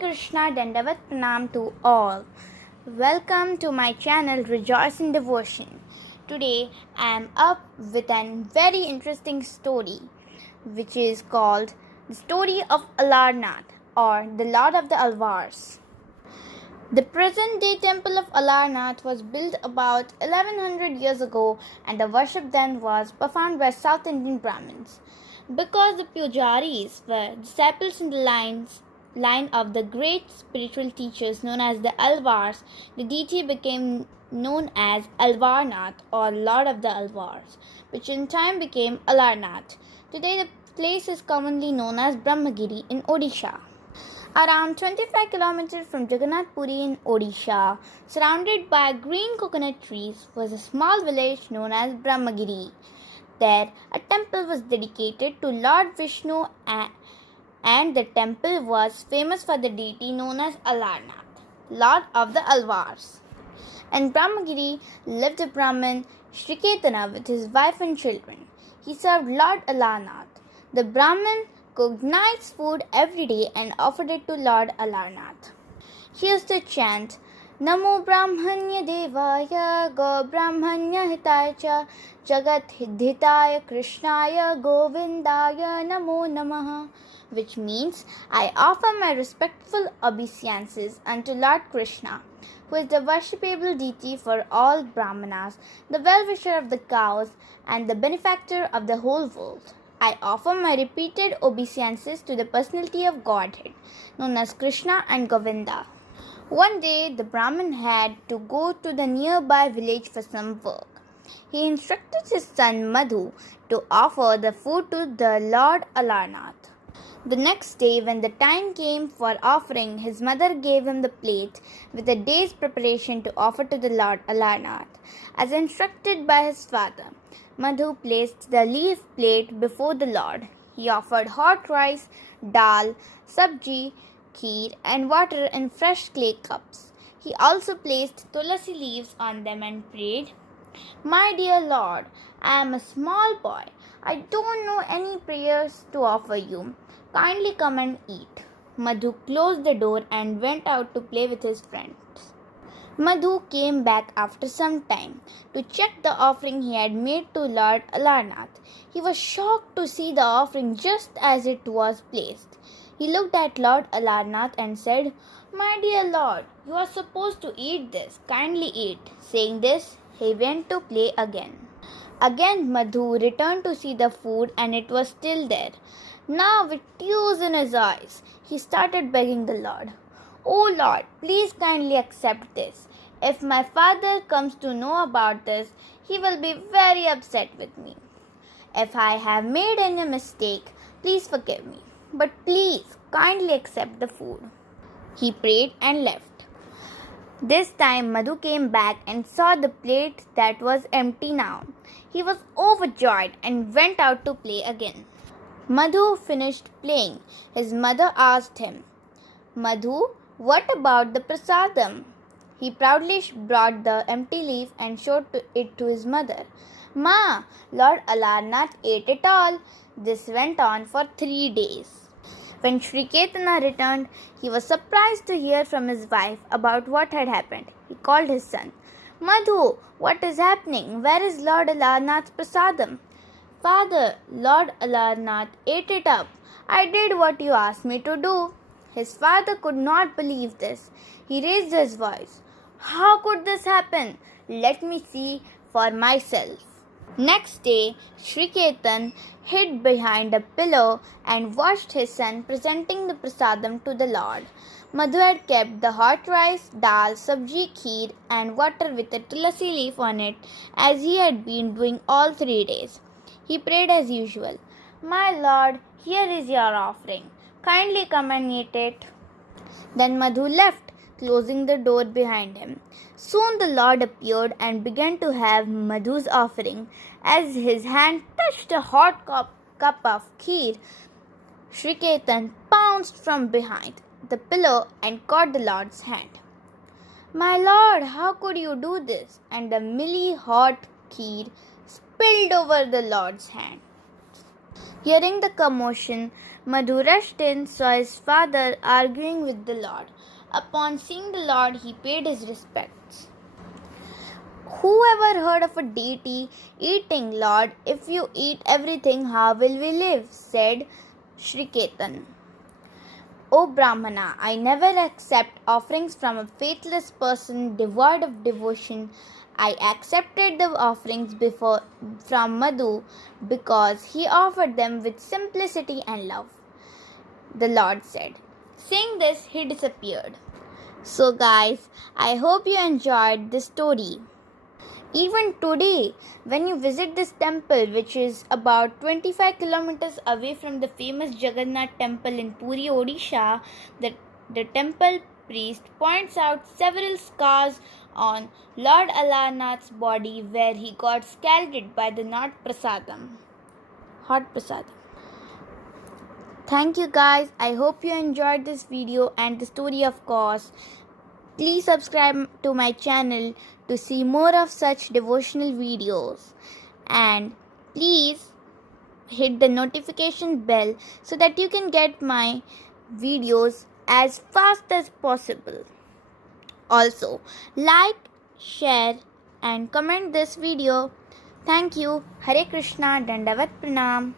Krishna, Dandavat Pranam to all. Welcome to my channel Rejoice in Devotion. Today I am up with a very interesting story which is called The Story of Alārnāth or the Lord of the Alvars. The present-day temple of Alārnāth was built about 1100 years ago and the worship then was performed by South Indian Brahmins. Because the pujaris were disciples in the line of the great spiritual teachers known as the Alvars, the deity became known as Alārnāth or Lord of the Alvars, which in time became Alārnāth. Today the place is commonly known as Brahmagiri in Odisha. Around 25 kilometers from Jagannath Puri in Odisha, surrounded by green coconut trees, was a small village known as Brahmagiri. There, a temple was dedicated to Lord Vishnu and the temple was famous for the deity known as Alārnāth, Lord of the Alvars. In Brahmagiri lived a Brahmin, Shriketana, with his wife and children. He served Lord Alārnath. The Brahmin cooked nice food every day and offered it to Lord Alārnath. He used to chant, Namo Brahmanya Devaya Go Brahmanya Hitaya Cha Jagat Hidhitaya Krishnaya Govindaya Namo Namaha, which means, I offer my respectful obeisances unto Lord Krishna, who is the worshipable deity for all Brahmanas, the well-wisher of the cows, and the benefactor of the whole world. I offer my repeated obeisances to the personality of Godhead, known as Krishna and Govinda. One day, the Brahmin had to go to the nearby village for some work. He instructed his son Madhu to offer the food to the Lord Alārnāth. The next day, when the time came for offering, his mother gave him the plate with a day's preparation to offer to the Lord Alārnāth. As instructed by his father, Madhu placed the leaf plate before the Lord. He offered hot rice, dal, sabji, kheer, and water in fresh clay cups. He also placed tulasi leaves on them and prayed, My dear Lord, I am a small boy. I don't know any prayers to offer you. Kindly come and eat. Madhu closed the door and went out to play with his friends. Madhu came back after some time to check the offering he had made to Lord Alārnāth. He was shocked to see the offering just as it was placed. He looked at Lord Alārnāth and said, My dear Lord, you are supposed to eat this. Kindly eat. Saying this, he went to play again. Again Madhu returned to see the food and it was still there. Now with tears in his eyes, he started begging the Lord, Oh Lord, please kindly accept this. If my father comes to know about this, he will be very upset with me. If I have made any mistake, please forgive me. But please kindly accept the food. He prayed and left. This time Madhu came back and saw the plate that was empty now. He was overjoyed and went out to play again. Madhu finished playing. His mother asked him, Madhu, what about the prasadam? He proudly brought the empty leaf and showed it to his mother. Ma, Lord Alārnāth ate it all. This went on for 3 days. When Shriketana returned, he was surprised to hear from his wife about what had happened. He called his son. Madhu, what is happening? Where is Lord Alārnāth's prasadam? Father, Lord Alārnāth ate it up. I did what you asked me to do. His father could not believe this. He raised his voice. How could this happen? Let me see for myself. Next day, Shriketan hid behind a pillow and watched his son presenting the prasadam to the Lord. Madhu had kept the hot rice, dal, sabji, kheer and water with a tulasi leaf on it as he had been doing all 3 days. He prayed as usual. My Lord, here is your offering. Kindly come and eat it. Then Madhu left, closing the door behind him. Soon the Lord appeared and began to have Madhu's offering. As his hand touched a hot cup of kheer, Shriketan pounced from behind the pillow and caught the Lord's hand. My Lord, how could you do this? And the milly hot kheer spilled over the Lord's hand. Hearing the commotion, Madhu rushed in, saw his father arguing with the Lord. Upon seeing the Lord, he paid his respects. Whoever heard of a deity eating? Lord, if you eat everything, how will we live? Said Sri Ketan. O Brahmana, I never accept offerings from a faithless person devoid of devotion. I accepted the offerings from Madhu because he offered them with simplicity and love. The Lord said. Saying this, he disappeared. So guys, I hope you enjoyed this story. Even today, when you visit this temple, which is about 25 kilometers away from the famous Jagannath temple in Puri, Odisha, the temple priest points out several scars on Lord Alārnath's body where he got scalded by the hot prasadam. Thank you guys. I hope you enjoyed this video and the story, of course. Please subscribe to my channel to see more of such devotional videos, and please hit the notification bell so that you can get my videos as fast as possible. Also, like, share and comment this video. Thank you. Hare Krishna, Dandavat Pranam.